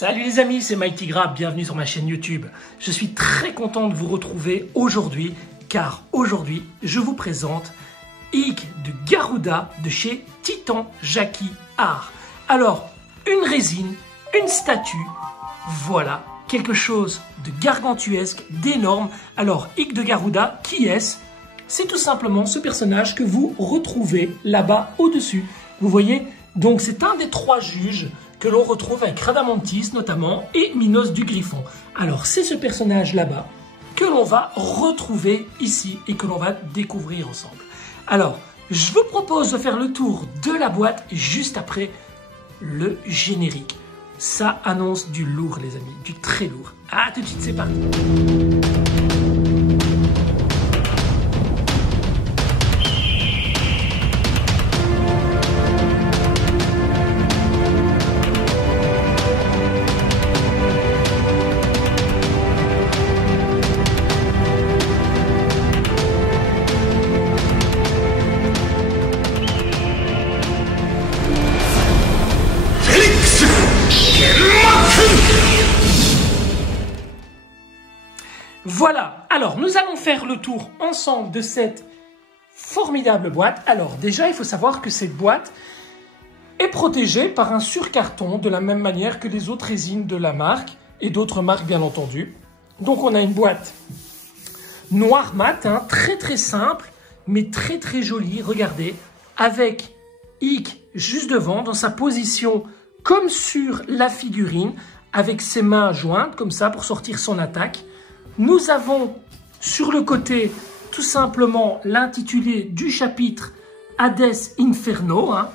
Salut les amis, c'est Mighty Grab, bienvenue sur ma chaîne YouTube. Je suis très content de vous retrouver aujourd'hui, car aujourd'hui, je vous présente Ig de Garuda de chez Titan Jackie Art. Alors, une résine, une statue, voilà, quelque chose de gargantuesque, d'énorme. Alors, Ig de Garuda, qui est-ce? C'est tout simplement ce personnage que vous retrouvez là-bas au-dessus. Vous voyez? Donc, c'est un des 3 juges que l'on retrouve avec Radamantis notamment et Minos du Griffon. Alors c'est ce personnage là-bas que l'on va retrouver ici et que l'on va découvrir ensemble. Alors je vous propose de faire le tour de la boîte juste après le générique. Ça annonce du lourd les amis, du très lourd. À tout de suite, c'est parti. Voilà, alors nous allons faire le tour ensemble de cette formidable boîte. Alors déjà, il faut savoir que cette boîte est protégée par un surcarton de la même manière que les autres résines de la marque et d'autres marques bien entendu. Donc on a une boîte noire mat, hein, très simple, mais très jolie, regardez, avec Ig juste devant, dans sa position comme sur la figurine, avec ses mains jointes comme ça pour sortir son attaque. Nous avons sur le côté tout simplement l'intitulé du chapitre Hades Inferno. Hein.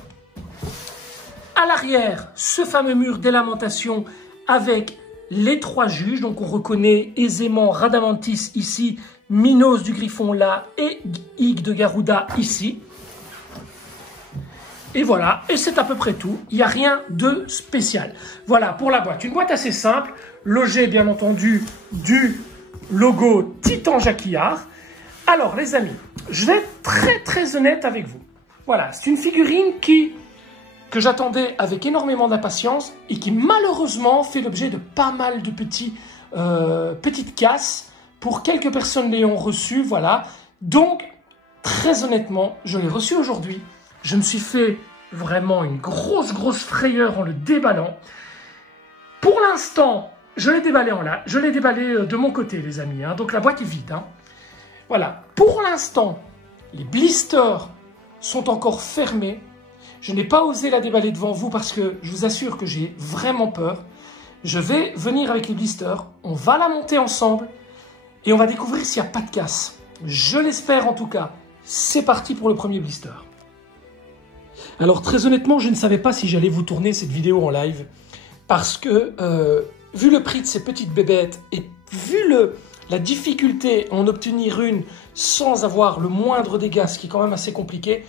À l'arrière, ce fameux mur des lamentations avec les 3 juges. Donc on reconnaît aisément Radamantis ici, Minos du Griffon là et Ig de Garuda ici. Et voilà, et c'est à peu près tout. Il n'y a rien de spécial. Voilà pour la boîte. Une boîte assez simple, logée bien entendu du logo Titan Jackie Art. Alors les amis, je vais être très honnête avec vous. Voilà, c'est une figurine que j'attendais avec énormément d'impatience et qui malheureusement fait l'objet de pas mal de petites casses. Pour quelques personnes l'ayant reçue, voilà. Donc, très honnêtement, je l'ai reçu aujourd'hui. Je me suis fait vraiment une grosse frayeur en le déballant. Pour l'instant, je l'ai déballé je l'ai déballé de mon côté, les amis. Hein. Donc la boîte est vide. Hein. Voilà. Pour l'instant, les blisters sont encore fermés. Je n'ai pas osé la déballer devant vous parce que je vous assure que j'ai vraiment peur. Je vais venir avec les blisters. On va la monter ensemble et on va découvrir s'il n'y a pas de casse. Je l'espère en tout cas. C'est parti pour le premier blister. Alors très honnêtement, je ne savais pas si j'allais vous tourner cette vidéo en live parce que vu le prix de ces petites bébêtes et vu la difficulté à en obtenir une sans avoir le moindre dégât, ce qui est quand même assez compliqué,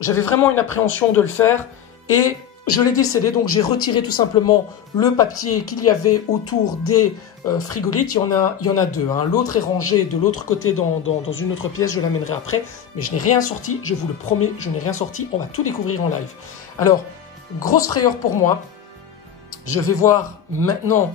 j'avais vraiment une appréhension de le faire et je l'ai décédé. Donc j'ai retiré tout simplement le papier qu'il y avait autour des frigolites. Il y en a 2. Hein. L'autre est rangé de l'autre côté dans une autre pièce. Je l'amènerai après. Mais je n'ai rien sorti. Je vous le promets, je n'ai rien sorti. On va tout découvrir en live. Alors, grosse frayeur pour moi. Je vais voir maintenant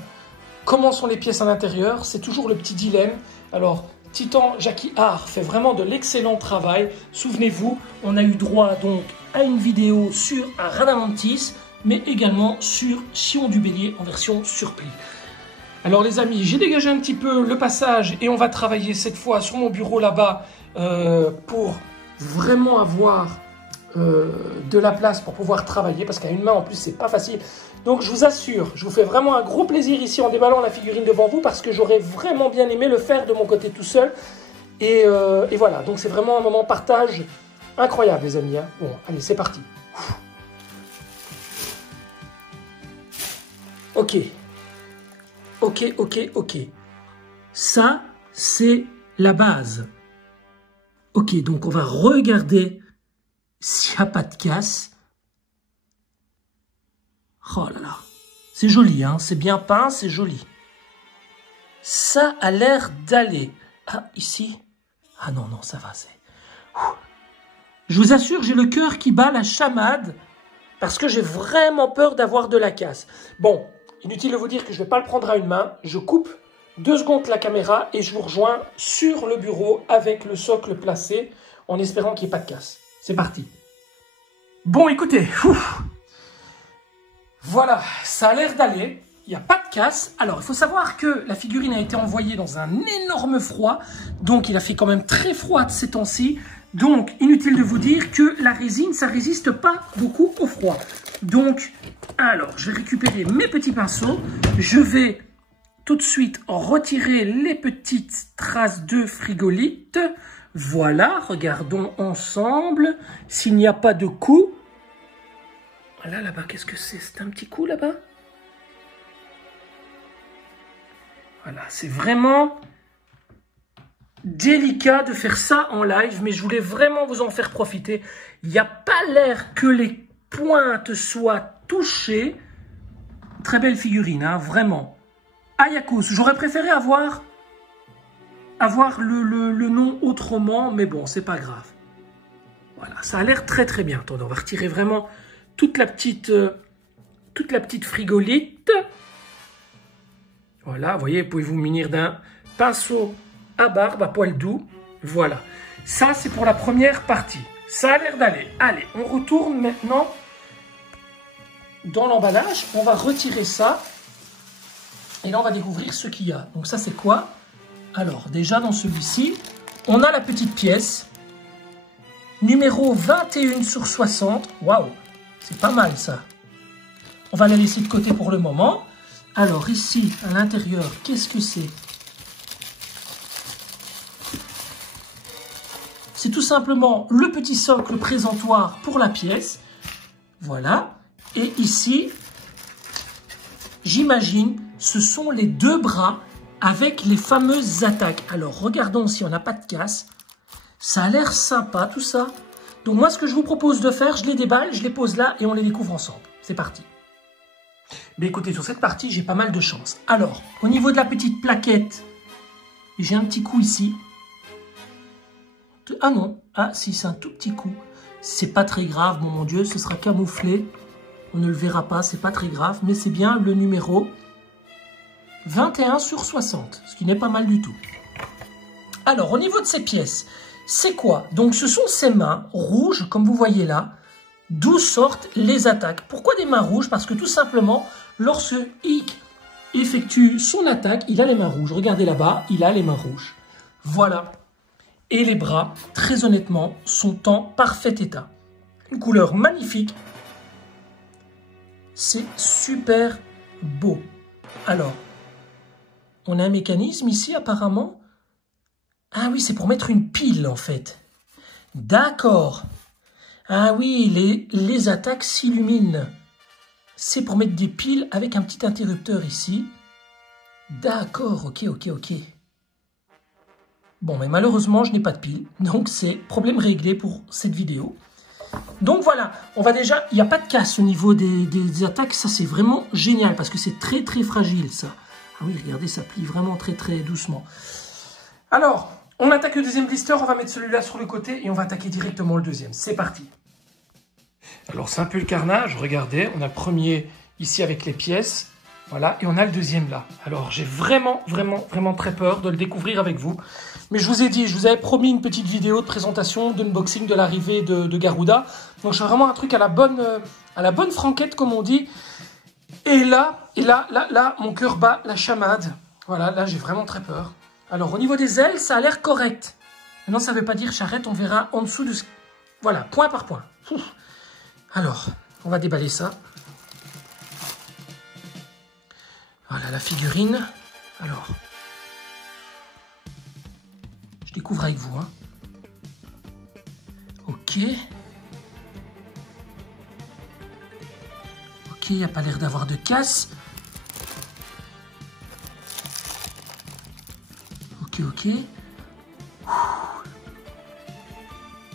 comment sont les pièces à l'intérieur. C'est toujours le petit dilemme. Alors, Titan Jackie Art fait vraiment de l'excellent travail. Souvenez-vous, on a eu droit donc à une vidéo sur un Radamantis, mais également sur Sion du Bélier en version surplis. Alors les amis, j'ai dégagé un petit peu le passage et on va travailler cette fois sur mon bureau là-bas pour vraiment avoir de la place pour pouvoir travailler, parce qu'à une main en plus c'est pas facile. Donc je vous assure, je vous fais vraiment un gros plaisir ici en déballant la figurine devant vous, parce que j'aurais vraiment bien aimé le faire de mon côté tout seul. Et voilà, donc c'est vraiment un moment partage incroyable les amis. Hein. Bon, allez, c'est parti. Ok. Ça, c'est la base. Ok, donc on va regarder s'il n'y a pas de casse. Oh là là, c'est joli, hein, c'est bien peint, c'est joli. Ça a l'air d'aller. Ah, ici. Ah non, ça va, c'est... Je vous assure, j'ai le cœur qui bat la chamade parce que j'ai vraiment peur d'avoir de la casse. Bon, inutile de vous dire que je ne vais pas le prendre à une main. Je coupe 2 secondes la caméra et je vous rejoins sur le bureau avec le socle placé en espérant qu'il n'y ait pas de casse. C'est parti. Bon, écoutez, voilà, ça a l'air d'aller. Il n'y a pas de casse. Alors, il faut savoir que la figurine a été envoyée dans un énorme froid. Donc, il a fait quand même très froid ces temps-ci. Donc, inutile de vous dire que la résine, ça ne résiste pas beaucoup au froid. Donc, alors, je vais récupérer mes petits pinceaux. Je vais tout de suite retirer les petites traces de frigolite. Voilà, regardons ensemble s'il n'y a pas de coup. Là-bas, qu'est-ce que c'est? C'est un petit coup là-bas? Voilà, c'est vraiment délicat de faire ça en live, mais je voulais vraiment vous en faire profiter. Il n'y a pas l'air que les pointes soient touchées. Très belle figurine, hein, vraiment. Ayakous, j'aurais préféré avoir le nom autrement, mais bon, c'est pas grave. Voilà, ça a l'air très très bien. Attendez, on va retirer vraiment toute la petite frigolite. Voilà, vous voyez, vous pouvez vous munir d'un pinceau à barbe, à poil doux. Voilà, ça c'est pour la première partie. Ça a l'air d'aller. Allez, on retourne maintenant dans l'emballage. On va retirer ça. Et là, on va découvrir ce qu'il y a. Donc ça, c'est quoi? Alors, déjà dans celui-ci, on a la petite pièce. Numéro 21 sur 60. Waouh, c'est pas mal ça. On va la laisser de côté pour le moment. Alors ici, à l'intérieur, qu'est-ce que c'est? C'est tout simplement le petit socle présentoir pour la pièce. Voilà. Et ici, j'imagine, ce sont les 2 bras avec les fameuses attaques. Alors, regardons si on n'a pas de casse. Ça a l'air sympa, tout ça. Donc moi, ce que je vous propose de faire, je les déballe, je les pose là et on les découvre ensemble. C'est parti. Mais écoutez, sur cette partie, j'ai pas mal de chance. Alors, au niveau de la petite plaquette, j'ai un petit coup ici. Ah non, ah si, c'est un tout petit coup. C'est pas très grave, mon Dieu, ce sera camouflé. On ne le verra pas, c'est pas très grave, mais c'est bien le numéro 21 sur 60, ce qui n'est pas mal du tout. Alors, au niveau de ces pièces, c'est quoi? Donc, ce sont ces mains rouges, comme vous voyez là, d'où sortent les attaques. Pourquoi des mains rouges? Parce que tout simplement, lorsque Ikk effectue son attaque, il a les mains rouges. Regardez là-bas, il a les mains rouges. Voilà. Et les bras, très honnêtement, sont en parfait état. Une couleur magnifique. C'est super beau. Alors, on a un mécanisme ici apparemment. Ah oui, c'est pour mettre une pile en fait. D'accord. Ah oui, les attaques s'illuminent. C'est pour mettre des piles avec un petit interrupteur ici. D'accord, ok. Bon, mais malheureusement, je n'ai pas de pile. Donc, c'est problème réglé pour cette vidéo. Donc voilà, on va déjà... Il n'y a pas de casse au niveau des attaques. Ça, c'est vraiment génial parce que c'est très, très fragile, ça. Ah oui, regardez, ça plie vraiment très, très doucement. Alors, on attaque le deuxième blister. On va mettre celui-là sur le côté et on va attaquer directement le deuxième. C'est parti. Alors, c'est un peu le carnage. Regardez, on a le premier ici avec les pièces. Voilà, et on a le deuxième là. Alors, j'ai vraiment très peur de le découvrir avec vous. Mais je vous ai dit, je vous avais promis une petite vidéo de présentation, d'unboxing de l'arrivée de Garuda. Donc, je fais vraiment un truc à la bonne franquette, comme on dit. Et là, mon cœur bat la chamade. Voilà, là, j'ai vraiment très peur. Alors, au niveau des ailes, ça a l'air correct. Maintenant, ça ne veut pas dire j'arrête, on verra en dessous de ce... Voilà, point par point. Ouf. Alors, on va déballer ça. Voilà la figurine. Alors, je découvre avec vous. Hein. Ok. Ok, il n'y a pas l'air d'avoir de casse. Ok.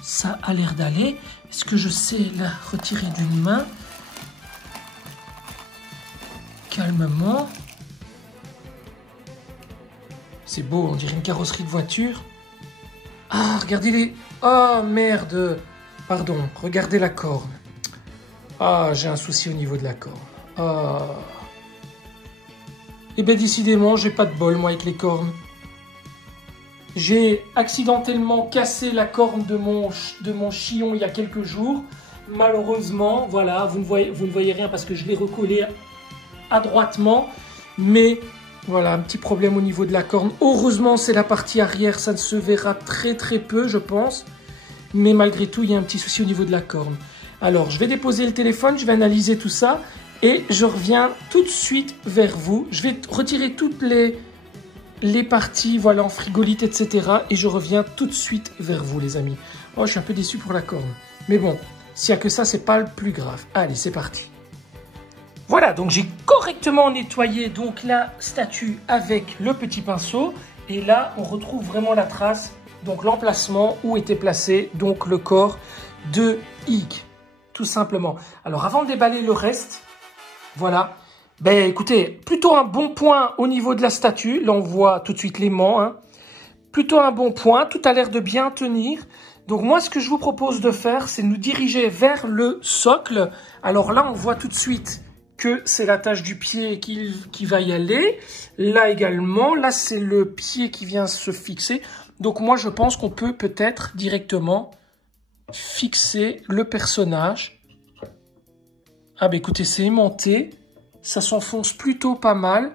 Ça a l'air d'aller. Est-ce que je sais la retirer d'une main? Calmement. C'est beau, on dirait une carrosserie de voiture. Ah, regardez les... Oh, merde. Pardon, regardez la corne. Ah, j'ai un souci au niveau de la corne. Ah. Et bien décidément, j'ai pas de bol moi avec les cornes. J'ai accidentellement cassé la corne de mon chillon il y a quelques jours. Malheureusement, voilà, vous ne voyez rien parce que je l'ai recollé adroitement. Mais voilà, un petit problème au niveau de la corne. Heureusement, c'est la partie arrière, ça ne se verra très peu, je pense. Mais malgré tout, il y a un petit souci au niveau de la corne. Alors, je vais déposer le téléphone, je vais analyser tout ça. Et je reviens tout de suite vers vous. Je vais retirer toutes les parties, voilà, en frigolite, etc. Et je reviens tout de suite vers vous, les amis. Oh, je suis un peu déçu pour la corne. Mais bon, s'il n'y a que ça, c'est pas le plus grave. Allez, c'est parti. Voilà, donc j'ai correctement nettoyé donc la statue avec le petit pinceau. Et là, on retrouve vraiment la trace, donc l'emplacement où était placé donc le corps de Ig, tout simplement. Alors, avant de déballer le reste, voilà. Ben écoutez, plutôt un bon point au niveau de la statue. Là, on voit tout de suite l'aimant. Hein. Plutôt un bon point. Tout a l'air de bien tenir. Donc moi, ce que je vous propose de faire, c'est de nous diriger vers le socle. Alors là, on voit tout de suite que c'est l'attache du pied qui va y aller. Là également, là, c'est le pied qui vient se fixer. Donc moi, je pense qu'on peut peut-être directement fixer le personnage. Ah ben écoutez, c'est aimanté. Ça s'enfonce plutôt pas mal.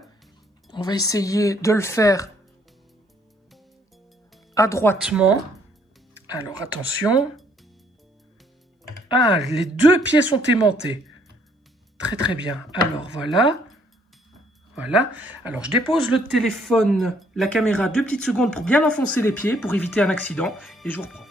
On va essayer de le faire adroitement. Alors, attention. Ah, les deux pieds sont aimantés. Très bien. Alors, voilà. Voilà. Alors, je dépose le téléphone, la caméra, 2 petites secondes pour bien enfoncer les pieds, pour éviter un accident. Et je vous reprends.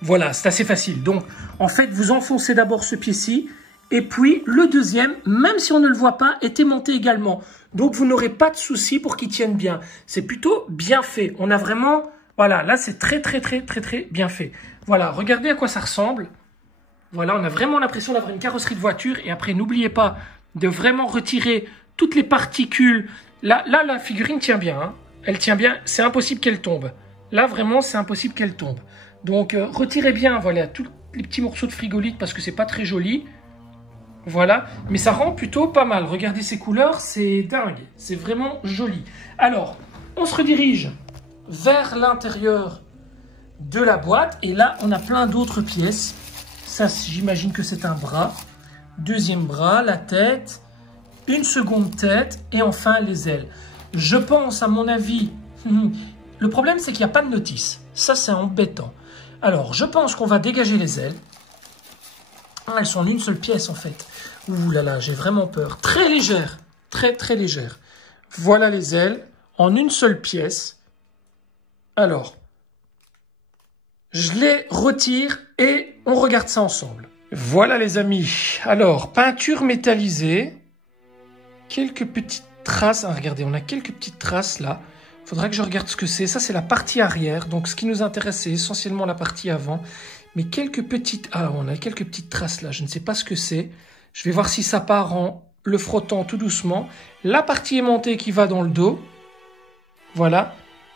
Voilà, c'est assez facile. Donc, en fait, vous enfoncez d'abord ce pied-ci. Et puis, le deuxième, même si on ne le voit pas, est aimanté également. Donc, vous n'aurez pas de souci pour qu'il tienne bien. C'est plutôt bien fait. On a vraiment... Voilà, là, c'est très bien fait. Voilà, regardez à quoi ça ressemble. Voilà, on a vraiment l'impression d'avoir une carrosserie de voiture. Et après, n'oubliez pas de vraiment retirer toutes les particules. Là, la figurine tient bien. Hein. Elle tient bien. C'est impossible qu'elle tombe. Là, vraiment, c'est impossible qu'elle tombe. Donc, retirez bien, voilà, tous les petits morceaux de frigolite parce que c'est pas très joli. Voilà, mais ça rend plutôt pas mal. Regardez ces couleurs, c'est dingue. C'est vraiment joli. Alors, on se redirige vers l'intérieur de la boîte. Et là, on a plein d'autres pièces. Ça, j'imagine que c'est un bras. Deuxième bras, la tête. Une seconde tête. Et enfin, les ailes. Je pense, à mon avis... Le problème, c'est qu'il n'y a pas de notice. Ça, c'est embêtant. Alors, je pense qu'on va dégager les ailes. Elles sont en une seule pièce, en fait. Ouh là là, j'ai vraiment peur. Très légère. Très légère. Voilà les ailes en une seule pièce. Alors, je les retire et on regarde ça ensemble. Voilà les amis. Alors, peinture métallisée. Quelques petites traces. Ah, regardez, on a quelques petites traces là. Il faudra que je regarde ce que c'est. Ça, c'est la partie arrière. Donc, ce qui nous intéresse, c'est essentiellement la partie avant. Mais quelques petites... Ah, on a quelques petites traces là. Je ne sais pas ce que c'est. Je vais voir si ça part en le frottant tout doucement. La partie aimantée qui va dans le dos. Voilà.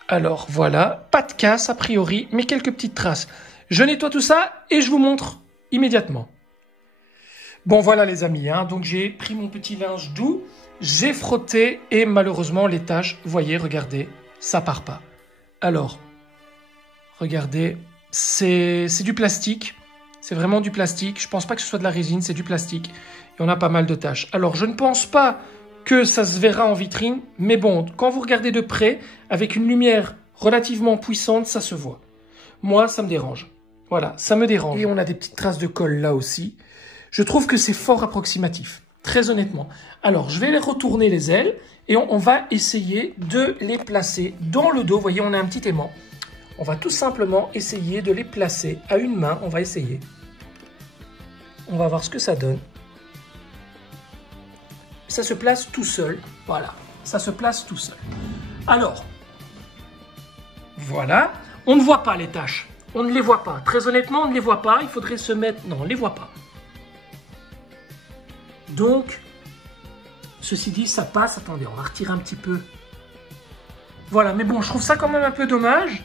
Alors, voilà. Pas de casse a priori, mais quelques petites traces. Je nettoie tout ça et je vous montre immédiatement. Bon, voilà les amis. Hein. Donc, j'ai pris mon petit linge doux. J'ai frotté et malheureusement, les taches, vous voyez, regardez, ça part pas. Alors, regardez, c'est du plastique. C'est vraiment du plastique. Je pense pas que ce soit de la résine, c'est du plastique. Et on a pas mal de taches. Alors, je ne pense pas que ça se verra en vitrine. Mais bon, quand vous regardez de près, avec une lumière relativement puissante, ça se voit. Moi, ça me dérange. Voilà, ça me dérange. Et on a des petites traces de colle là aussi. Je trouve que c'est fort approximatif. Très honnêtement. Alors, je vais les retourner les ailes. Et on va essayer de les placer dans le dos. Vous voyez, on a un petit aimant. On va tout simplement essayer de les placer à une main. On va essayer. On va voir ce que ça donne. Ça se place tout seul. Voilà. Ça se place tout seul. Alors, voilà. On ne voit pas les taches. On ne les voit pas. Très honnêtement, on ne les voit pas. Il faudrait se mettre... Non, on ne les voit pas. Donc, ceci dit, ça passe. Attendez, on va retirer un petit peu. Voilà. Mais bon, je trouve ça quand même un peu dommage.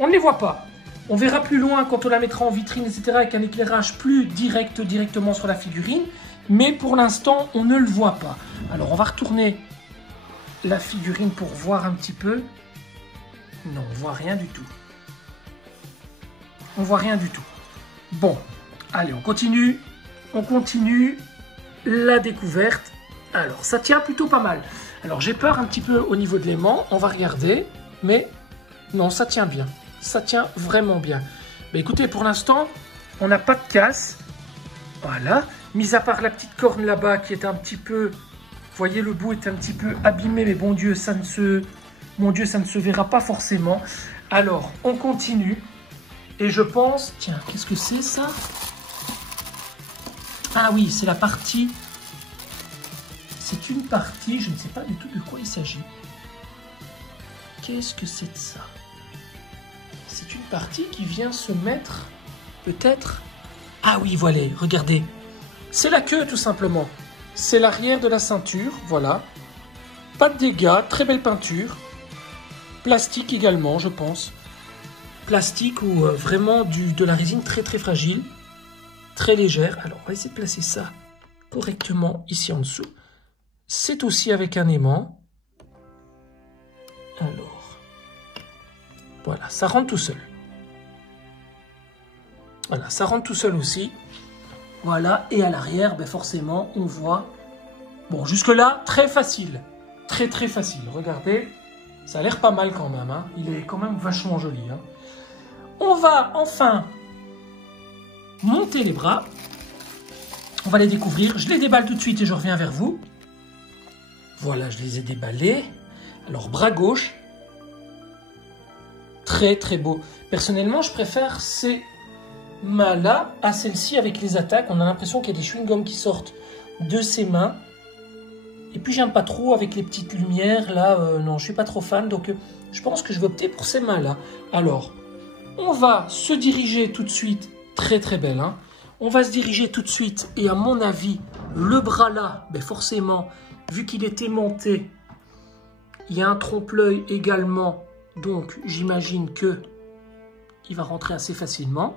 On ne les voit pas. On verra plus loin quand on la mettra en vitrine, etc. avec un éclairage plus direct directement sur la figurine. Mais pour l'instant, on ne le voit pas. Alors, on va retourner la figurine pour voir un petit peu. Non, on voit rien du tout. On voit rien du tout. Bon, allez, on continue. On continue la découverte. Alors, ça tient plutôt pas mal. Alors, j'ai peur un petit peu au niveau de l'aimant. On va regarder. Mais non, ça tient bien. Ça tient vraiment bien. Mais écoutez, pour l'instant, on n'a pas de casse. Voilà. Mis à part la petite corne là-bas qui est un petit peu... Vous voyez, le bout est un petit peu abîmé. Mais bon Dieu, ça ne se... Mon Dieu, ça ne se verra pas forcément. Alors, on continue. Et je pense... Tiens, qu'est-ce que c'est ça? Ah oui, c'est la partie... C'est une partie, je ne sais pas du tout de quoi il s'agit. Qu'est-ce que c'est de ça? C'est une partie qui vient se mettre, peut-être... Ah oui, voilà, regardez. C'est la queue, tout simplement. C'est l'arrière de la ceinture, voilà. Pas de dégâts, très belle peinture. Plastique également, je pense. Plastique ou vraiment de la résine très très fragile. Très légère. Alors, on va essayer de placer ça correctement ici en dessous. C'est aussi avec un aimant. Alors, voilà, ça rentre tout seul. Voilà, ça rentre tout seul aussi. Voilà, et à l'arrière, ben forcément, on voit... Bon, jusque-là, très facile. Très très facile. Regardez, ça a l'air pas mal quand même. Hein. Il est quand même vachement joli. Hein. On va enfin monter les bras. On va les découvrir. Je les déballe tout de suite et je reviens vers vous. Voilà, je les ai déballés. Alors, bras gauche. Très, très beau. Personnellement, je préfère ces mains-là à celle-ci avec les attaques. On a l'impression qu'il y a des chewing-gums qui sortent de ses mains. Et puis, j'aime pas trop avec les petites lumières. Là, non, je suis pas trop fan. Donc, je pense que je vais opter pour ces mains-là. Alors, on va se diriger tout de suite. Très, très belle, hein. On va se diriger tout de suite. Et à mon avis, le bras là, ben forcément... Vu qu'il est aimanté, il y a un trompe-l'œil également. Donc, j'imagine que il va rentrer assez facilement.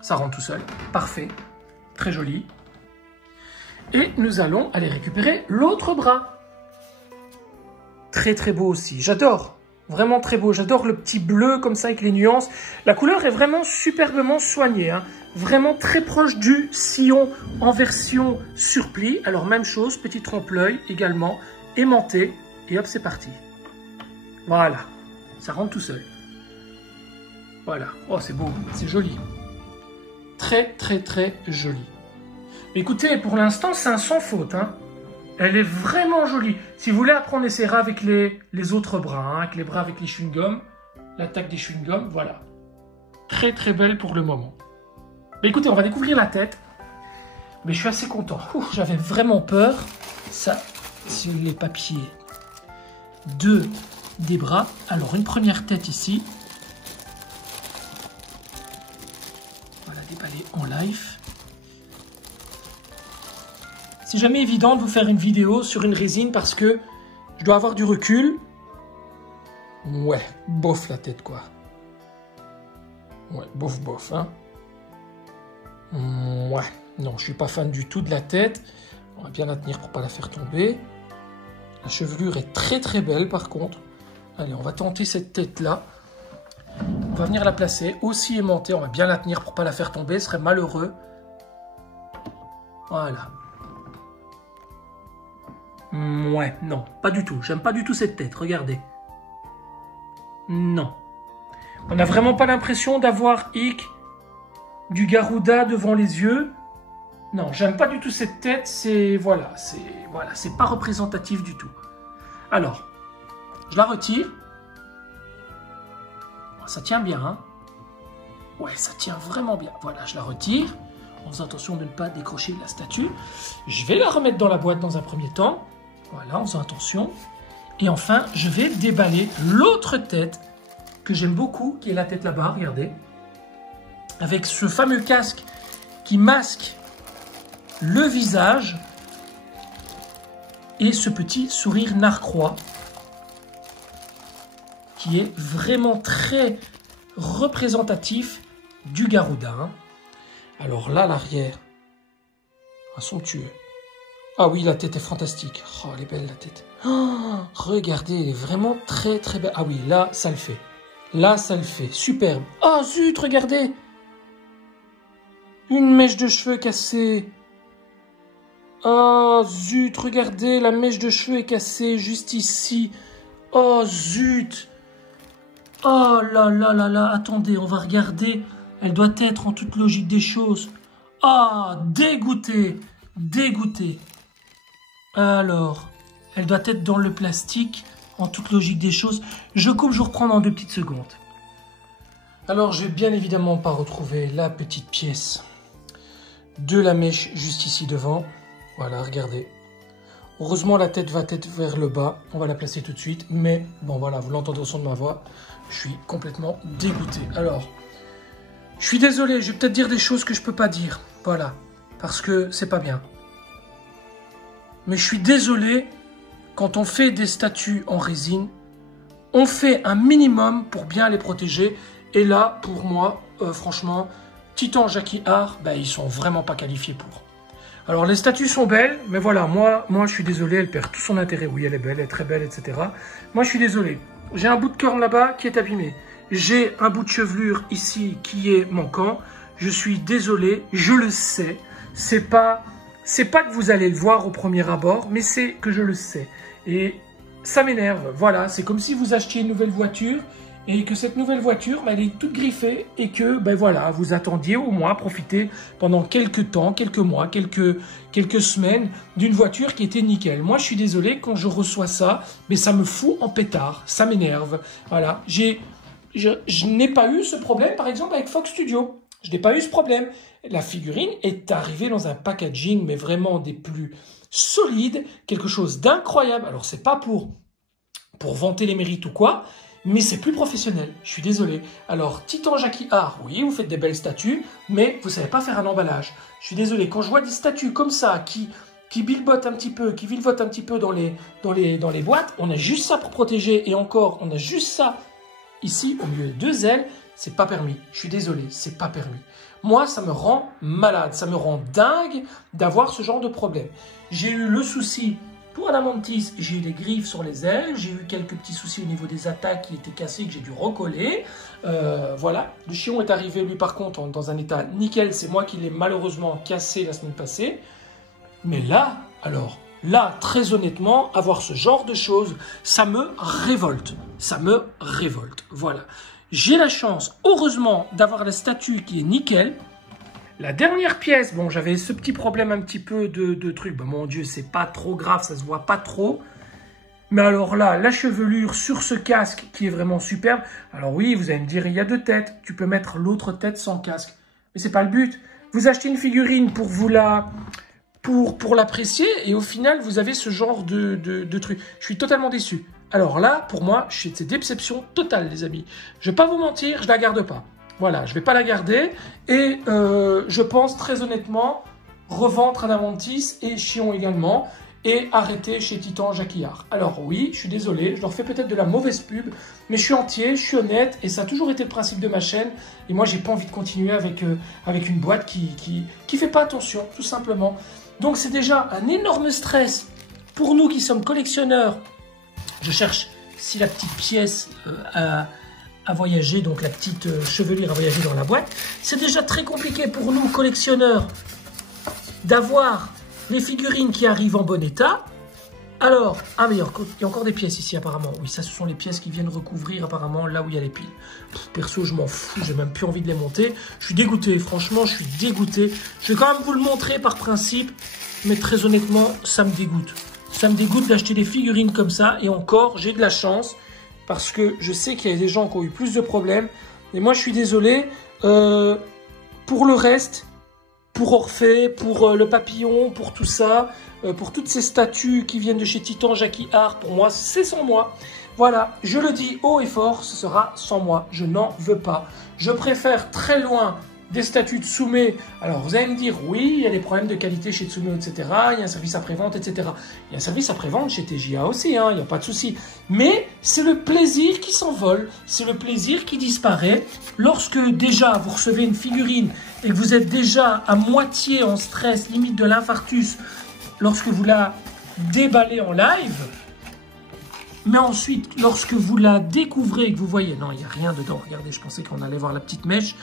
Ça rentre tout seul. Parfait. Très joli. Et nous allons aller récupérer l'autre bras. Très, très beau aussi. J'adore. Vraiment très beau. J'adore le petit bleu comme ça avec les nuances. La couleur est vraiment superbement soignée. Hein. Vraiment très proche du sillon en version surplis. Alors même chose, petit trompe-l'œil également, aimanté. Et hop, c'est parti. Voilà. Ça rentre tout seul. Voilà. Oh, c'est beau. C'est joli. Très, très, très joli. Écoutez, pour l'instant, c'est un sans faute. Hein. Elle est vraiment jolie. Si vous voulez, après on essaiera avec les autres bras, hein, avec les bras avec les chewing-gums, l'attaque des chewing-gums, voilà. Très très belle pour le moment. Mais écoutez, on va découvrir la tête. Mais je suis assez content. J'avais vraiment peur. Ça, c'est les papiers des bras. Alors, une première tête ici. Voilà, déballée en live. C'est jamais évident de vous faire une vidéo sur une résine parce que je dois avoir du recul. Ouais, bof la tête quoi. Ouais, bof bof hein. Ouais, non, je suis pas fan du tout de la tête. On va bien la tenir pour pas la faire tomber. La chevelure est très très belle par contre. Allez, on va tenter cette tête là. On va venir la placer aussi aimantée. On va bien la tenir pour pas la faire tomber. Ce serait malheureux. Voilà. Ouais, non, pas du tout. J'aime pas du tout cette tête, regardez. Non. On n'a vraiment pas l'impression d'avoir du Garuda devant les yeux. Non, j'aime pas du tout cette tête. C'est pas représentatif du tout. Alors, je la retire. Ça tient bien, hein. Ouais, ça tient vraiment bien. Voilà, je la retire. En faisant attention de ne pas décrocher la statue. Je vais la remettre dans la boîte dans un premier temps. Voilà, en faisant attention. Et enfin, je vais déballer l'autre tête que j'aime beaucoup, qui est la tête là-bas, regardez. Avec ce fameux casque qui masque le visage et ce petit sourire narquois qui est vraiment très représentatif du Garuda. Alors là, l'arrière, somptueux. Ah oui, la tête est fantastique. Oh, elle est belle, la tête. Oh, regardez, elle est vraiment très, très belle. Ah oui, là, ça le fait. Là, ça le fait. Superbe. Oh, zut, regardez. Une mèche de cheveux cassée. Oh, zut, regardez, la mèche de cheveux est cassée juste ici. Oh, zut. Oh là là là là, attendez, on va regarder. Elle doit être en toute logique des choses. Ah, dégoûté, dégoûté. Alors, elle doit être dans le plastique, en toute logique des choses. Je coupe, je reprends dans 2 petites secondes. Alors, je vais bien évidemment pas retrouver la petite pièce de la mèche juste ici devant. Voilà, regardez. Heureusement, la tête va être vers le bas. On va la placer tout de suite. Mais, bon voilà, vous l'entendez au son de ma voix. Je suis complètement dégoûté. Alors, je suis désolé, je vais peut-être dire des choses que je peux pas dire. Voilà, parce que c'est pas bien. Mais je suis désolé, quand on fait des statues en résine, on fait un minimum pour bien les protéger. Et là, pour moi, franchement, Titan Jackie Art, ben, ils sont vraiment pas qualifiés pour. Alors, les statues sont belles, mais voilà, moi, je suis désolé, elle perd tout son intérêt. Oui, elle est belle, elle est très belle, etc. Moi, je suis désolé. J'ai un bout de corne là-bas qui est abîmé. J'ai un bout de chevelure ici qui est manquant. Je suis désolé, je le sais. C'est pas que vous allez le voir au premier abord, mais c'est que je le sais. Et ça m'énerve. Voilà, c'est comme si vous achetiez une nouvelle voiture et que cette nouvelle voiture, elle est toute griffée et que, ben voilà, vous attendiez au moins profiter pendant quelques temps, quelques mois, quelques semaines d'une voiture qui était nickel. Moi, je suis désolé, quand je reçois ça, mais ça me fout en pétard, ça m'énerve. Voilà, je n'ai pas eu ce problème, par exemple, avec Fox Studio. Je n'ai pas eu ce problème. La figurine est arrivée dans un packaging, mais vraiment des plus solides, quelque chose d'incroyable. Alors, c'est pas pour vanter les mérites ou quoi, mais c'est plus professionnel. Je suis désolé. Alors, Titan Jackie Art, oui, vous faites des belles statues, mais vous savez pas faire un emballage. Je suis désolé. Quand je vois des statues comme ça, qui billbotent un petit peu, qui virevoltent un petit peu dans les boîtes, on a juste ça pour protéger, et encore, on a juste ça ici, au milieu de 2 ailes, c'est pas permis. Je suis désolé, c'est pas permis. Moi, ça me rend malade, ça me rend dingue d'avoir ce genre de problème. J'ai eu le souci, pour Adamantis, j'ai eu des griffes sur les ailes, j'ai eu quelques petits soucis au niveau des attaques qui étaient cassées, que j'ai dû recoller. Voilà, le chion est arrivé, lui, par contre, dans un état nickel. C'est moi qui l'ai malheureusement cassé la semaine passée. Mais là, alors, là, très honnêtement, avoir ce genre de choses, ça me révolte. Ça me révolte. Voilà. J'ai la chance, heureusement, d'avoir la statue qui est nickel. La dernière pièce, bon, j'avais ce petit problème un petit peu de truc. Ben, mon Dieu, c'est pas trop grave, ça se voit pas trop. Mais alors là, la chevelure sur ce casque qui est vraiment superbe. Alors oui, vous allez me dire, il y a 2 têtes. Tu peux mettre l'autre tête sans casque. Mais c'est pas le but. Vous achetez une figurine pour vous pour l'apprécier, et au final, vous avez ce genre de truc. Je suis totalement déçu. Alors là, pour moi, c'est déception totale, les amis. Je vais pas vous mentir, je la garde pas. Voilà, je vais pas la garder. Et je pense très honnêtement revendre Adamantis et Chion également, et arrêter chez Titan Jackie Art. Alors oui, je suis désolé, je leur fais peut-être de la mauvaise pub, mais je suis entier, je suis honnête, et ça a toujours été le principe de ma chaîne. Et moi, j'ai pas envie de continuer avec une boîte qui fait pas attention, tout simplement. Donc c'est déjà un énorme stress pour nous qui sommes collectionneurs. Je cherche si la petite pièce a voyagé, donc la petite chevelure a voyagé dans la boîte. C'est déjà très compliqué pour nous collectionneurs d'avoir les figurines qui arrivent en bon état. Alors, ah mais il y a encore des pièces ici apparemment. Oui, ça ce sont les pièces qui viennent recouvrir apparemment là où il y a les piles. Perso, je m'en fous, j'ai même plus envie de les monter. Je suis dégoûté, franchement, je suis dégoûté. Je vais quand même vous le montrer par principe, mais très honnêtement, ça me dégoûte. Ça me dégoûte d'acheter des figurines comme ça, et encore, j'ai de la chance, parce que je sais qu'il y a des gens qui ont eu plus de problèmes. Et moi, je suis désolé. Pour le reste, pour Orphée, pour le papillon, pour tout ça, pour toutes ces statues qui viennent de chez Titan Jackie Art, pour moi, c'est sans moi. Voilà, je le dis haut et fort, ce sera sans moi. Je n'en veux pas. Je préfère très loin des statues de Tsume. Alors, vous allez me dire, oui, il y a des problèmes de qualité chez Tsume, etc. Il y a un service après-vente, etc. Il y a un service après-vente chez TJA aussi, hein, il n'y a pas de souci. Mais c'est le plaisir qui s'envole, c'est le plaisir qui disparaît. Lorsque déjà vous recevez une figurine et que vous êtes déjà à moitié en stress, limite de l'infarctus, lorsque vous la déballez en live. Mais ensuite, lorsque vous la découvrez et que vous voyez... Non, il n'y a rien dedans. Regardez, je pensais qu'on allait voir la petite mèche.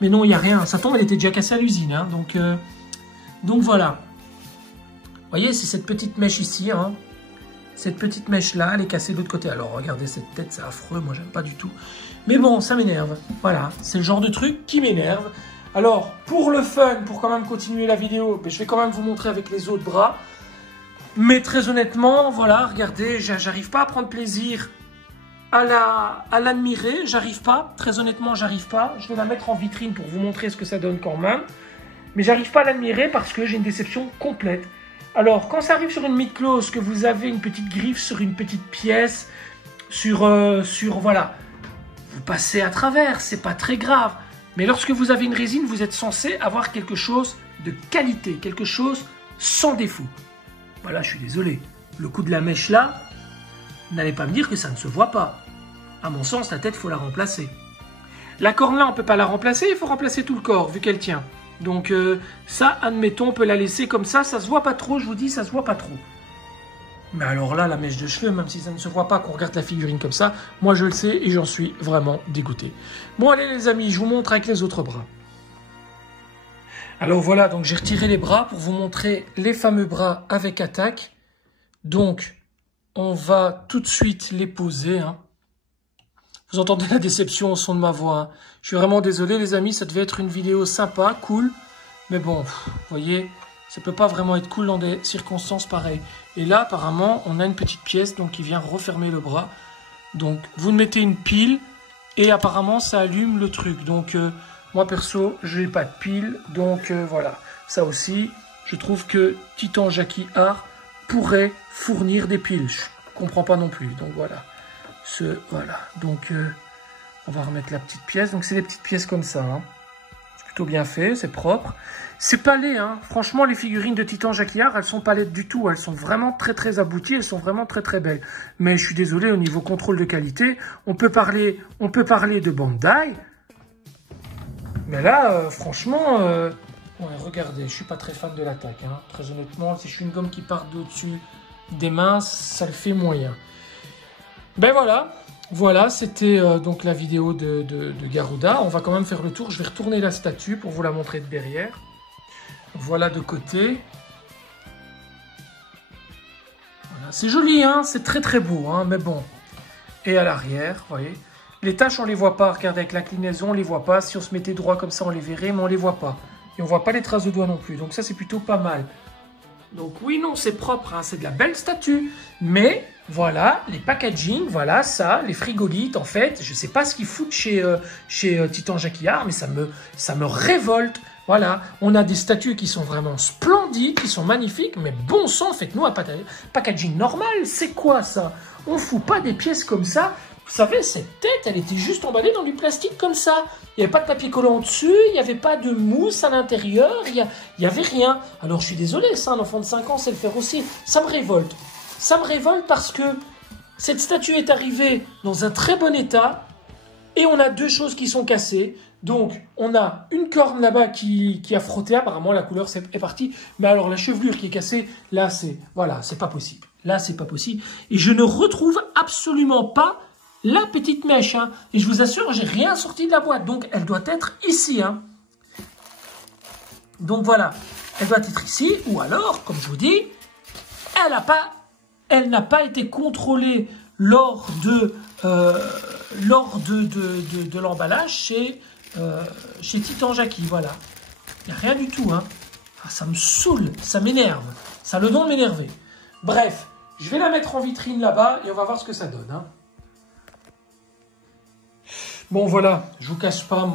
Mais non, il n'y a rien. Ça tombe, elle était déjà cassée à l'usine. Hein, donc voilà. Vous voyez, c'est cette petite mèche ici. Hein. Cette petite mèche-là, elle est cassée de l'autre côté. Alors, regardez cette tête, c'est affreux. Moi, j'aime pas du tout. Mais bon, ça m'énerve. Voilà, c'est le genre de truc qui m'énerve. Alors, pour le fun, pour quand même continuer la vidéo, je vais quand même vous montrer avec les autres bras. Mais très honnêtement, voilà, regardez, j'arrive pas à prendre plaisir à l'admirer. J'arrive pas, très honnêtement, j'arrive pas. Je vais la mettre en vitrine pour vous montrer ce que ça donne quand même. Mais j'arrive pas à l'admirer parce que j'ai une déception complète. Alors, quand ça arrive sur une mid-close, que vous avez une petite griffe sur une petite pièce, voilà, vous passez à travers, c'est pas très grave. Mais lorsque vous avez une résine, vous êtes censé avoir quelque chose de qualité, quelque chose sans défaut. Voilà, je suis désolé. Le coup de la mèche là, n'allez pas me dire que ça ne se voit pas. À mon sens, la tête, il faut la remplacer. La corne là, on ne peut pas la remplacer, il faut remplacer tout le corps, vu qu'elle tient. Donc ça, admettons, on peut la laisser comme ça se voit pas trop, je vous dis, ça se voit pas trop. Mais alors là, la mèche de cheveux, même si ça ne se voit pas qu'on regarde la figurine comme ça, moi je le sais et j'en suis vraiment dégoûté. Bon allez les amis, je vous montre avec les autres bras. Alors voilà, donc j'ai retiré les bras pour vous montrer les fameux bras avec attaque. Donc, on va tout de suite les poser. Hein. Vous entendez la déception au son de ma voix. Hein. Je suis vraiment désolé les amis, ça devait être une vidéo sympa, cool. Mais bon, vous voyez, ça peut pas vraiment être cool dans des circonstances pareilles. Et là, apparemment, on a une petite pièce donc qui vient refermer le bras. Donc, vous mettez une pile et apparemment, ça allume le truc. Donc, moi perso, je n'ai pas de pile. Donc, voilà. Ça aussi, je trouve que Titan Jackie Art pourrait fournir des piles. Je comprends pas non plus. Donc, voilà. Voilà. Donc, on va remettre la petite pièce. Donc, c'est des petites pièces comme ça. Hein. C'est plutôt bien fait, c'est propre. C'est pas laid, hein. Franchement, les figurines de Titan Jackie Art, elles sont pas laides du tout. Elles sont vraiment très très abouties, elles sont vraiment très très belles. Mais je suis désolé, au niveau contrôle de qualité, on peut parler de Bandai. Mais là, franchement, ouais, regardez, je suis pas très fan de l'attaque. Hein. Très honnêtement, si je suis une gomme qui part d'au-dessus des mains, ça le fait moyen. Ben voilà. Voilà, c'était donc la vidéo de Garuda. On va quand même faire le tour. Je vais retourner la statue pour vous la montrer de derrière. Voilà de côté. Voilà. C'est joli, hein, c'est très très beau, hein, mais bon. Et à l'arrière, vous voyez. Les taches, on ne les voit pas. Regardez, avec l'inclinaison, on ne les voit pas. Si on se mettait droit comme ça, on les verrait, mais on ne les voit pas. Et on ne voit pas les traces de doigts non plus. Donc ça, c'est plutôt pas mal. Donc oui, non, c'est propre, hein, c'est de la belle statue. Mais voilà, les packaging, voilà ça, les frigolites, en fait, je ne sais pas ce qu'ils foutent chez Titan Jackie Art, mais ça me révolte. Voilà, on a des statues qui sont vraiment splendides, qui sont magnifiques, mais bon sang, faites-nous un packaging normal. C'est quoi ça? On fout pas des pièces comme ça. Vous savez, cette tête, elle était juste emballée dans du plastique comme ça. Il n'y avait pas de papier collant dessus, il n'y avait pas de mousse à l'intérieur, il n'y avait rien. Alors, je suis désolé, ça, un enfant de 5 ans sait le faire aussi. Ça me révolte. Ça me révolte parce que cette statue est arrivée dans un très bon état et on a deux choses qui sont cassées. Donc, on a une corne là-bas qui a frotté, apparemment, la couleur est partie. Mais alors, la chevelure qui est cassée, là, voilà, c'est pas possible. Là, c'est pas possible. Et je ne retrouve absolument pas la petite mèche, hein. Et je vous assure, j'ai rien sorti de la boîte. Donc, elle doit être ici, hein. Donc, voilà. Elle doit être ici. Ou alors, comme je vous dis, elle n'a pas été contrôlée lors de l'emballage chez Titan Jackie. Voilà. Il n'y a rien du tout, hein. Ah, ça me saoule. Ça m'énerve. Ça a le don de m'énerver. Bref, je vais la mettre en vitrine là-bas et on va voir ce que ça donne, hein. Bon voilà, je vous cache pas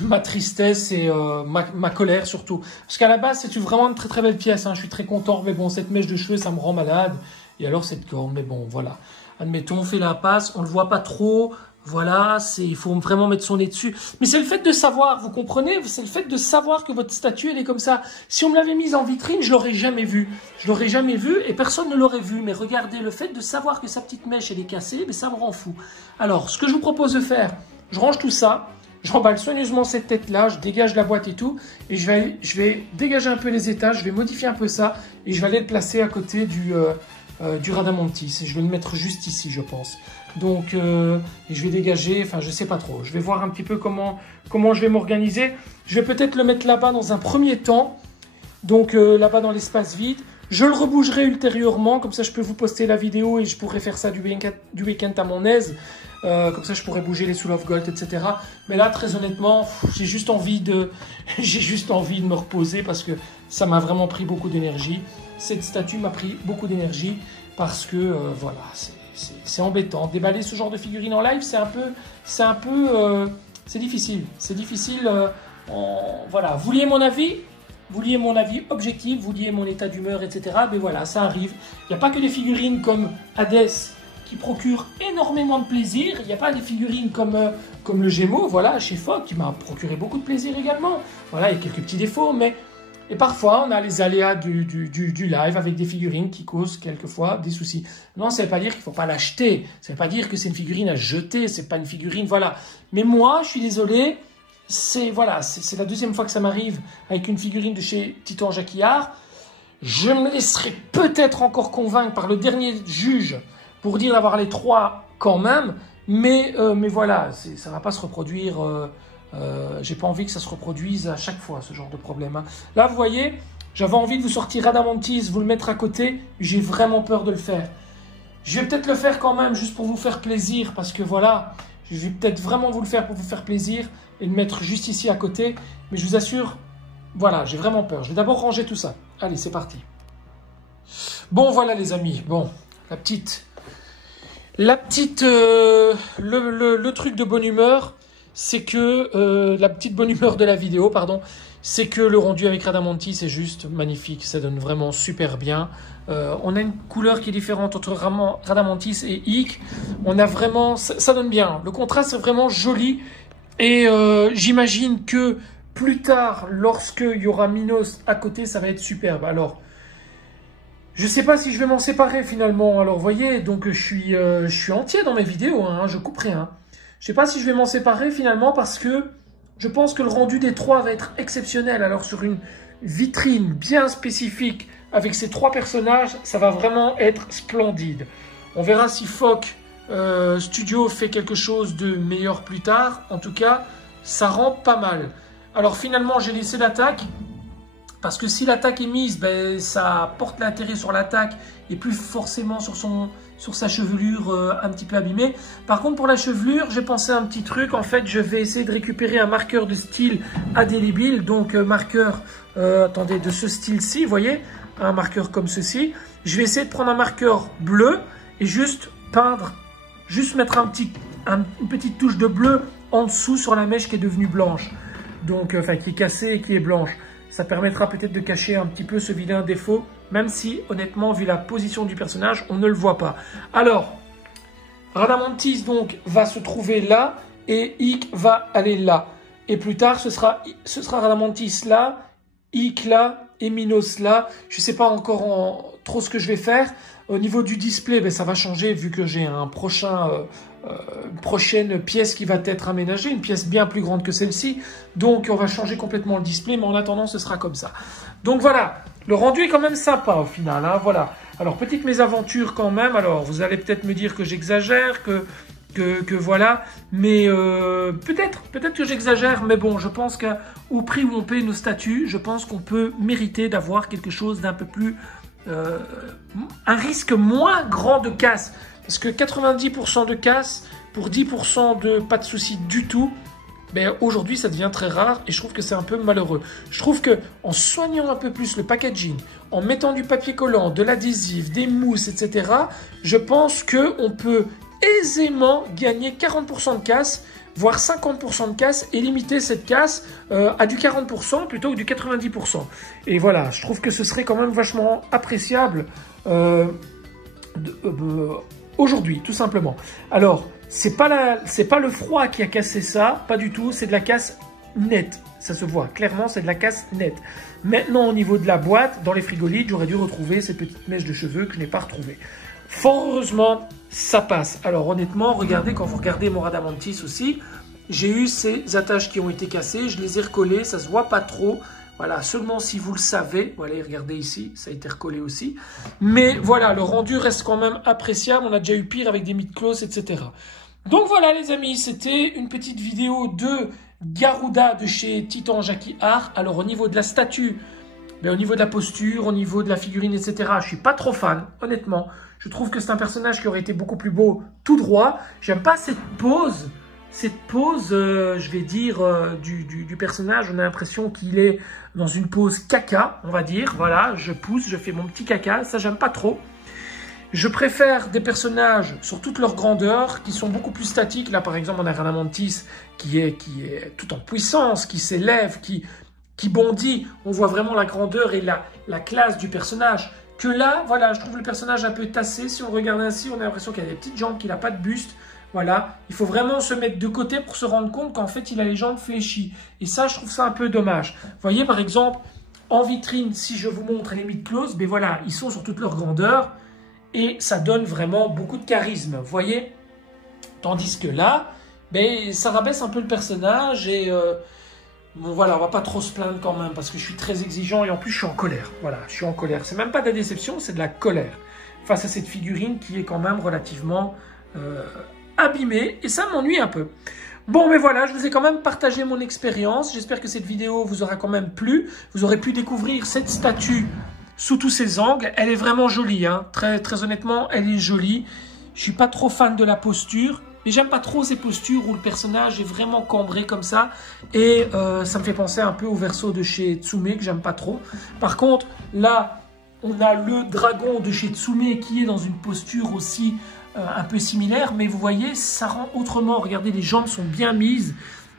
ma tristesse et ma colère surtout. Parce qu'à la base, c'est vraiment une très très belle pièce, hein. Je suis très content, mais bon, cette mèche de cheveux, ça me rend malade. Et alors cette corne, mais bon, voilà. Admettons, on fait l'impasse, on ne le voit pas trop. Voilà, il faut vraiment mettre son nez dessus. Mais c'est le fait de savoir, vous comprenez? C'est le fait de savoir que votre statue, elle est comme ça. Si on me l'avait mise en vitrine, je l'aurais jamais vue. Je l'aurais jamais vue et personne ne l'aurait vue. Mais regardez, le fait de savoir que sa petite mèche, elle est cassée, mais ça me rend fou. Alors, ce que je vous propose de faire, je range tout ça. j'emballe soigneusement cette tête-là, je dégage la boîte et tout, et je vais dégager un peu les étages, je vais modifier un peu ça, et je vais aller le placer à côté du Radamantis. Et je vais le mettre juste ici, je pense. Donc, et je vais dégager, enfin, je sais pas trop. Je vais voir un petit peu comment je vais m'organiser. Je vais peut-être le mettre là-bas dans un premier temps. Donc, là-bas dans l'espace vide. Je le rebougerai ultérieurement. Comme ça, je peux vous poster la vidéo et je pourrai faire ça du week-end à mon aise. Comme ça, je pourrais bouger les Soul of Gold, etc. Mais là, très honnêtement, j'ai juste envie de me reposer parce que ça m'a vraiment pris beaucoup d'énergie. Cette statue m'a pris beaucoup d'énergie parce que, voilà, c'est embêtant. Déballer ce genre de figurines en live, c'est difficile. C'est difficile. Voilà. Vous vouliez mon avis objectif, vous vouliez mon état d'humeur, etc. Mais voilà, ça arrive. Il n'y a pas que des figurines comme Hades qui procurent énormément de plaisir. Il n'y a pas des figurines comme le Gémeaux, voilà, chez Fogg, qui m'a procuré beaucoup de plaisir également. Voilà, il y a quelques petits défauts, mais... Et parfois, on a les aléas du live avec des figurines qui causent quelquefois des soucis. Non, ça ne veut pas dire qu'il ne faut pas l'acheter. Ça ne veut pas dire que c'est une figurine à jeter. C'est pas une figurine, voilà. Mais moi, je suis désolé. C'est la deuxième fois que ça m'arrive avec une figurine de chez Titan Jacquillard. Je me laisserai peut-être encore convaincre par le dernier juge pour dire d'avoir les 3 quand même. Mais voilà, ça ne va pas se reproduire... j'ai pas envie que ça se reproduise à chaque fois, ce genre de problème. Hein. Là, vous voyez, j'avais envie de vous sortir Radamantis, vous le mettre à côté. J'ai vraiment peur de le faire. Je vais peut-être le faire quand même, juste pour vous faire plaisir, parce que voilà, je vais peut-être vraiment vous le faire pour vous faire plaisir et le mettre juste ici à côté. Mais je vous assure, voilà, j'ai vraiment peur. Je vais d'abord ranger tout ça. Allez, c'est parti. Bon, voilà les amis. Bon, le truc de bonne humeur, c'est que la petite bonne humeur de la vidéo, pardon, c'est que le rendu avec Radamantis est juste magnifique, ça donne vraiment super bien. On a une couleur qui est différente entre Radamantis et Ikk. On a vraiment, ça donne bien. Le contraste est vraiment joli et j'imagine que plus tard, lorsqu'il y aura Minos à côté, ça va être superbe. Alors, je sais pas si je vais m'en séparer finalement. Alors, vous voyez, donc je suis entier dans mes vidéos, hein, je coupe rien. Je sais pas si je vais m'en séparer finalement parce que je pense que le rendu des 3 va être exceptionnel. Alors sur une vitrine bien spécifique avec ces 3 personnages, ça va vraiment être splendide. On verra si Fogg Studio fait quelque chose de meilleur plus tard. En tout cas, ça rend pas mal. Alors finalement, j'ai laissé l'attaque. Parce que si l'attaque est mise, ben, ça porte l'intérêt sur l'attaque et plus forcément sur sa chevelure un petit peu abîmée. Par contre, pour la chevelure, j'ai pensé à un petit truc. En fait, je vais essayer de récupérer un marqueur de style indélébile. Donc, marqueur, attendez, de ce style-ci, vous voyez, un marqueur comme ceci. Je vais essayer de prendre un marqueur bleu et juste peindre, juste mettre une petite touche de bleu en dessous sur la mèche qui est devenue blanche. Donc, enfin, qui est cassée et qui est blanche. Ça permettra peut-être de cacher un petit peu ce vilain défaut, même si, honnêtement, vu la position du personnage, on ne le voit pas. Alors, Radamantis, donc, va se trouver là, et Ikk va aller là. Et plus tard, ce sera Radamantis là, Ikk là, et Minos là. Je ne sais pas encore trop ce que je vais faire. Au niveau du display, ben, ça va changer, vu que j'ai une prochaine pièce qui va être aménagée, une pièce bien plus grande que celle-ci. Donc, on va changer complètement le display, mais en attendant, ce sera comme ça. Donc, voilà. Le rendu est quand même sympa, au final. Hein, voilà. Alors, petite mésaventure quand même. Alors, vous allez peut-être me dire que j'exagère, que voilà. Mais peut-être que j'exagère. Mais bon, je pense qu'au prix où on paye nos statuts, je pense qu'on peut mériter d'avoir quelque chose d'un peu plus... un risque moins grand de casse. Parce que 90% de casse pour 10% de pas de soucis du tout, ben aujourd'hui ça devient très rare et je trouve que c'est un peu malheureux. Je trouve que en soignant un peu plus le packaging, en mettant du papier collant, de l'adhésif, des mousses, etc., je pense qu'on peut aisément gagner 40% de casse, voire 50% de casse et limiter cette casse à du 40% plutôt que du 90%. Et voilà, je trouve que ce serait quand même vachement appréciable aujourd'hui, tout simplement. Alors, c'est pas le froid qui a cassé ça, pas du tout, c'est de la casse nette. Ça se voit, clairement, c'est de la casse nette. Maintenant, au niveau de la boîte, dans les frigolites, j'aurais dû retrouver ces petites mèches de cheveux que je n'ai pas retrouvées. Fort heureusement, ça passe. Alors honnêtement, regardez, quand vous regardez mon Radamantis aussi, j'ai eu ces attaches qui ont été cassées. Je les ai recollées, ça se voit pas trop. Voilà, seulement si vous le savez. Voilà, regardez ici, ça a été recollé aussi. Mais voilà, le rendu reste quand même appréciable. On a déjà eu pire avec des mid-close, etc. Donc voilà les amis, c'était une petite vidéo de Garuda de chez Titan Jackie Art. Alors au niveau de la statue, ben, au niveau de la posture, au niveau de la figurine, etc. Je suis pas trop fan, honnêtement. Je trouve que c'est un personnage qui aurait été beaucoup plus beau tout droit. J'aime pas cette pose. Cette pose, je vais dire, du personnage, on a l'impression qu'il est dans une pose caca, on va dire. Voilà, je pousse, je fais mon petit caca, ça j'aime pas trop. Je préfère des personnages sur toute leur grandeur, qui sont beaucoup plus statiques. Là, par exemple, on a Radamantis qui est tout en puissance, qui s'élève, qui bondit. On voit vraiment la grandeur et la classe du personnage. Que là, voilà, je trouve le personnage un peu tassé. Si on regarde ainsi, on a l'impression qu'il a des petites jambes, qu'il n'a pas de buste. Voilà, il faut vraiment se mettre de côté pour se rendre compte qu'en fait, il a les jambes fléchies. Et ça, je trouve ça un peu dommage. Vous voyez, par exemple, en vitrine, si je vous montre les mid-close, ben voilà, ils sont sur toute leur grandeur. Et ça donne vraiment beaucoup de charisme, vous voyez. Tandis que là, ben, ça rabaisse un peu le personnage. Et bon, voilà, on va pas trop se plaindre quand même, parce que je suis très exigeant. Et en plus, je suis en colère. Voilà, je suis en colère. C'est même pas de la déception, c'est de la colère. Face à cette figurine qui est quand même relativement... abîmé et ça m'ennuie un peu. Bon, mais voilà, je vous ai quand même partagé mon expérience. J'espère que cette vidéo vous aura quand même plu. Vous aurez pu découvrir cette statue sous tous ses angles. Elle est vraiment jolie, hein. Très honnêtement, elle est jolie. Je suis pas trop fan de la posture, mais j'aime pas trop ces postures où le personnage est vraiment cambré comme ça. Et ça me fait penser un peu au verso de chez Tsume que j'aime pas trop. Par contre, là, on a le dragon de chez Tsume qui est dans une posture aussi un peu similaire, mais vous voyez, ça rend autrement. Regardez, les jambes sont bien mises.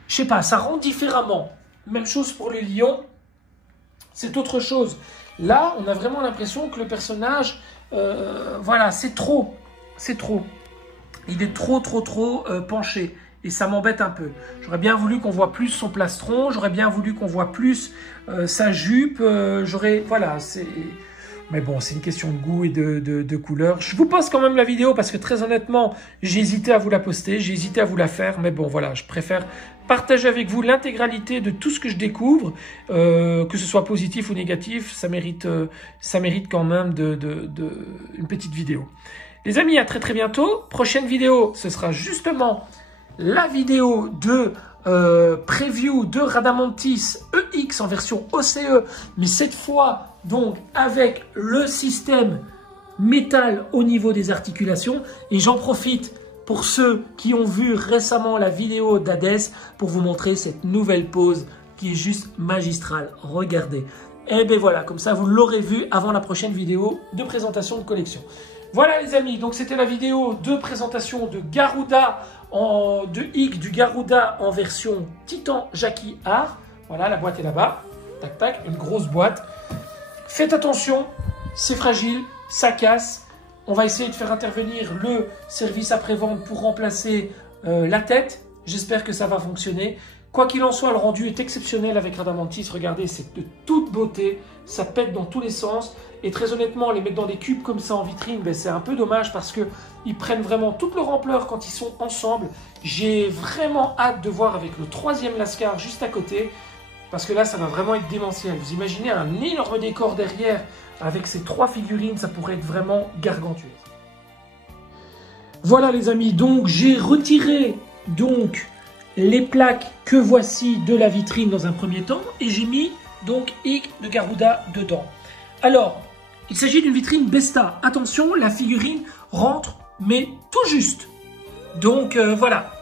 Je sais pas, ça rend différemment. Même chose pour le lion, c'est autre chose. Là, on a vraiment l'impression que le personnage, voilà, c'est trop. C'est trop. Il est trop penché. Et ça m'embête un peu. J'aurais bien voulu qu'on voit plus son plastron. J'aurais bien voulu qu'on voit plus sa jupe. Voilà, c'est... Mais bon, c'est une question de goût et de couleur. Je vous poste quand même la vidéo parce que très honnêtement, j'ai hésité à vous la poster, j'ai hésité à vous la faire. Mais bon, voilà, je préfère partager avec vous l'intégralité de tout ce que je découvre. Que ce soit positif ou négatif, ça mérite quand même une petite vidéo. Les amis, à très bientôt. Prochaine vidéo, ce sera justement la vidéo de... preview de Radamantis EX en version OCE, mais cette fois donc avec le système métal au niveau des articulations. Et j'en profite pour ceux qui ont vu récemment la vidéo d'Hadès pour vous montrer cette nouvelle pose qui est juste magistrale. Regardez. Et bien voilà, comme ça vous l'aurez vu avant la prochaine vidéo de présentation de collection. Voilà les amis, donc c'était la vidéo de présentation de Garuda, du Garuda en version Titan Jackie Art. Voilà, la boîte est là-bas. Tac, tac, une grosse boîte. Faites attention, c'est fragile, ça casse. On va essayer de faire intervenir le service après-vente pour remplacer la tête. J'espère que ça va fonctionner. Quoi qu'il en soit, le rendu est exceptionnel avec Radamantis. Regardez, c'est de toute beauté. Ça pète dans tous les sens. Et très honnêtement, les mettre dans des cubes comme ça en vitrine, ben, c'est un peu dommage parce qu'ils prennent vraiment toute leur ampleur quand ils sont ensemble. J'ai vraiment hâte de voir avec le 3e Lascar juste à côté. Parce que là, ça va vraiment être démentiel. Vous imaginez un énorme décor derrière avec ces 3 figurines, ça pourrait être vraiment gargantueux. Voilà les amis, donc j'ai retiré donc les plaques que voici de la vitrine dans un premier temps et j'ai mis donc Ig de Garuda dedans. Alors, il s'agit d'une vitrine Besta. Attention, la figurine rentre, mais tout juste. Donc voilà,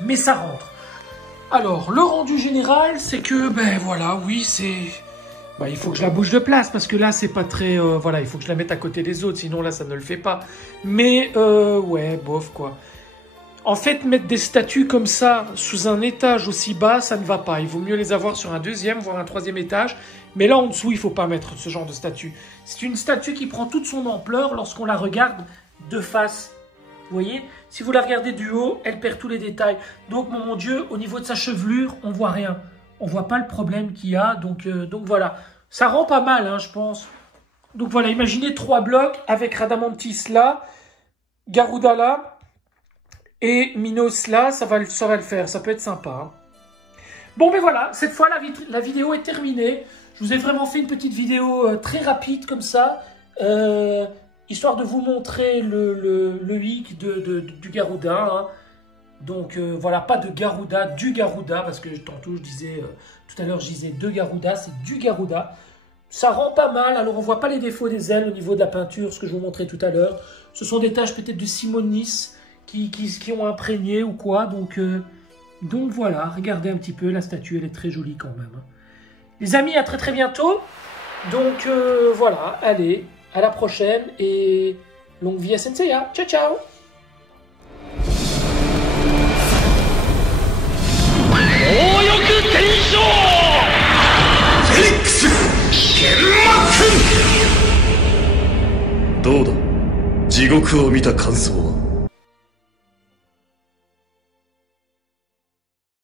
mais ça rentre. Alors, le rendu général, c'est que, ben voilà, oui, c'est... Ben, il faut que je la bouge de place, parce que là, c'est pas très... voilà, il faut que je la mette à côté des autres, sinon là, ça ne le fait pas. Mais, ouais, bof, quoi. En fait, mettre des statues comme ça, sous un étage aussi bas, ça ne va pas. Il vaut mieux les avoir sur un 2e, voire un 3e étage. Mais là, en dessous, il ne faut pas mettre ce genre de statue. C'est une statue qui prend toute son ampleur lorsqu'on la regarde de face. Vous voyez, si vous la regardez du haut, elle perd tous les détails. Donc, mon Dieu, au niveau de sa chevelure, on voit rien. On voit pas le problème qu'il y a. Donc voilà, ça rend pas mal, hein, je pense. Donc voilà, imaginez 3 blocs avec Radamantis là, Garuda là, Et Minos là, ça va le faire, ça peut être sympa. Hein. Bon, mais voilà, cette fois la vidéo est terminée. Je vous ai vraiment fait une petite vidéo très rapide comme ça, histoire de vous montrer le hic du Garuda. Hein. Donc voilà, pas de Garuda, du Garuda, parce que tantôt je disais, tout à l'heure je disais de Garuda, c'est du Garuda. Ça rend pas mal, alors on voit pas les défauts des ailes au niveau de la peinture, ce que je vous montrais tout à l'heure. Ce sont des taches peut-être de Simonis qui ont imprégné ou quoi, donc voilà, regardez un petit peu, la statue elle est très jolie quand même. Hein. Les amis, à très très bientôt. Donc voilà, allez, à la prochaine et longue vie à Senseiya. Ciao ciao. Doda, 地獄を見た感想は